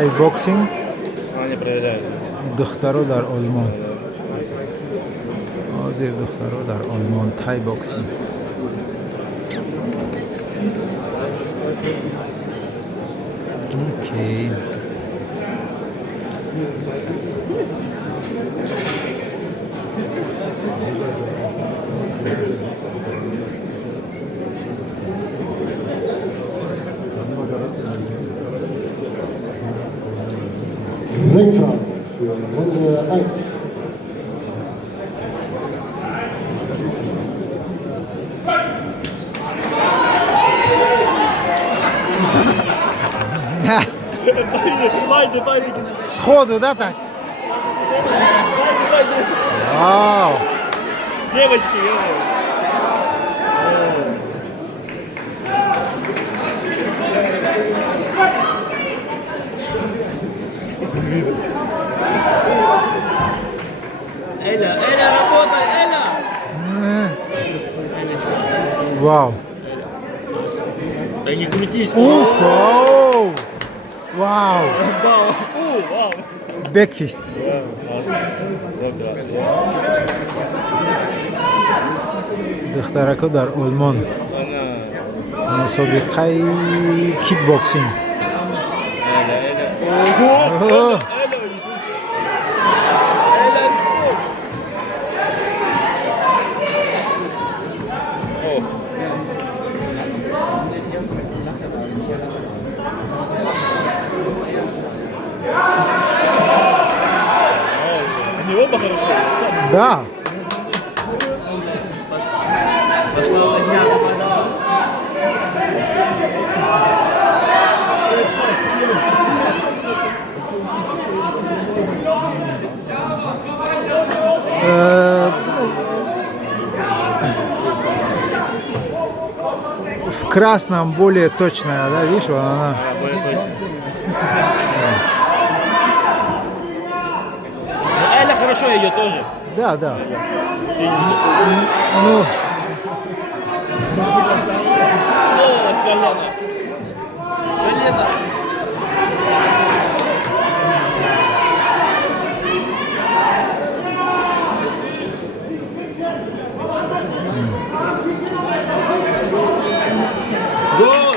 Thai boxing. Они проверяют. دخترو در آلمان. حاضر دخترو در آلمان Thai boxing. اوکی. Ringfrage für Runde 1. Beide. Сходу, да, так? Вау. Девочки, Эля, работай, Эля! Вау. Да не крутись! Ух, вау. Вау. Вау! Бекфист. دخترکو در آلمان مسابقه کیک باکسینگ. اوه. Они оба хорошо. Да. В красном более точная, да, видишь, вон она. Более точно. Эля хорошо, ее тоже. Да, да. Синий. Ну, О, с колена. С колена. Гол!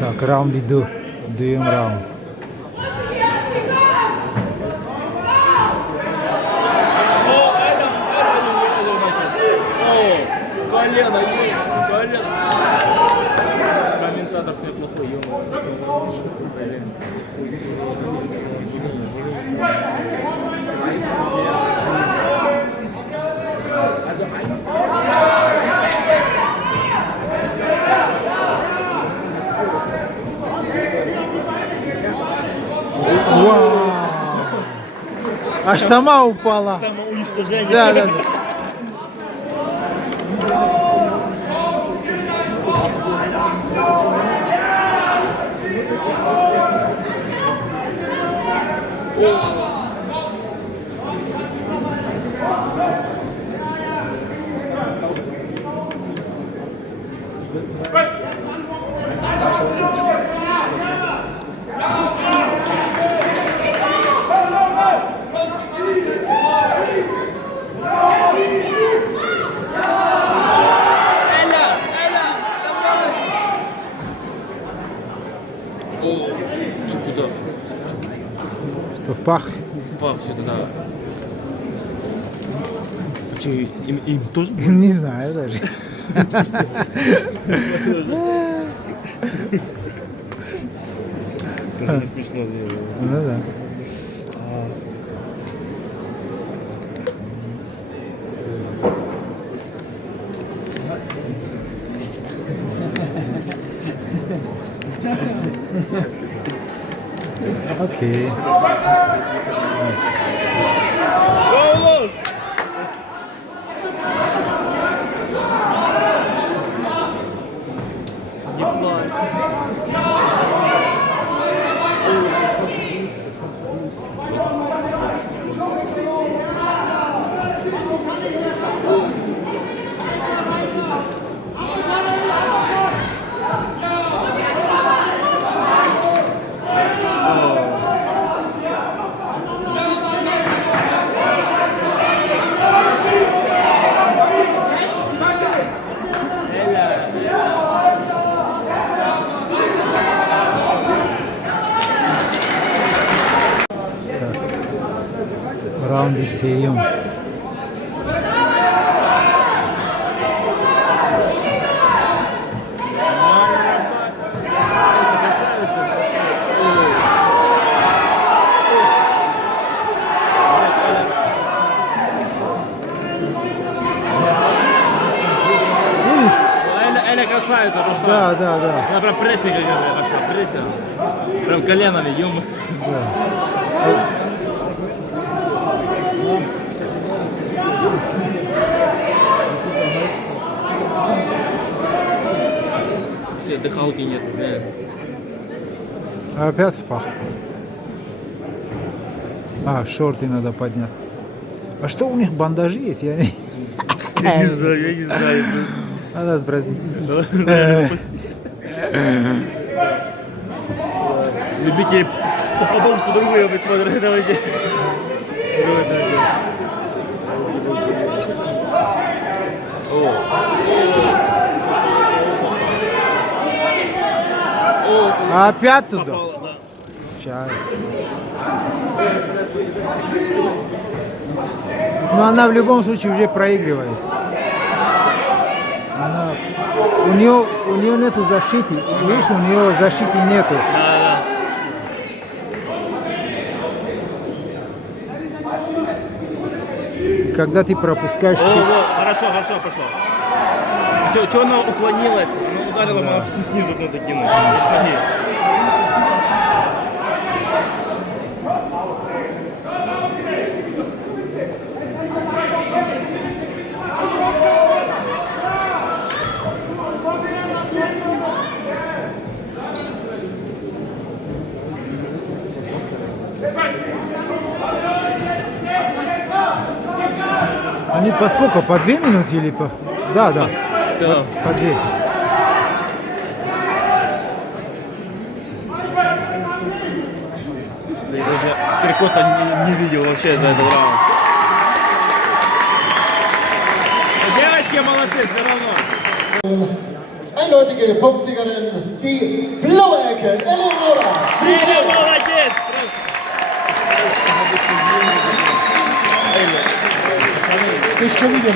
так, раунд иду. Даем раунд. Колено, колено. Комментатор все плохой, Вау! Аж сама упала. Самоуничтожение. Да, да, да. Куда? Что в пах? Пах, что-то да. А что, им тоже? Не знаю даже. Не смешно. Ну да. Окей. Не плачь. раунде сеем. Видишь? Эля красавица пошла. Да, да, да. Она прям прессинг пошла, прессинг. Прям коленами, ем. Все, дыхалки нет, блин. Опять в пах. А, шорты надо поднять. А что у них бандажи есть? Я не... Я не знаю. Надо спросить. Любители по-бомсу другую быть смотрят, это вообще. Опять туда? Попало, да. Чай. Но она в любом случае уже проигрывает. У нее нету защиты. Видишь, у нее защиты нету. Да. Когда ты пропускаешь... Хорошо пошло. Че она уклонилась? Она ударила, да. Снизу закинула. С ноги. Они по сколько? По 2 минуты или по... Да. Да. По 2. Я даже перекота не видел вообще за этот раунд. Девочки молодцы, все равно. Eindeutige Punktsiegerin, die blaue Ecke, Eleonora Trichet. Молодец! Ты что видел?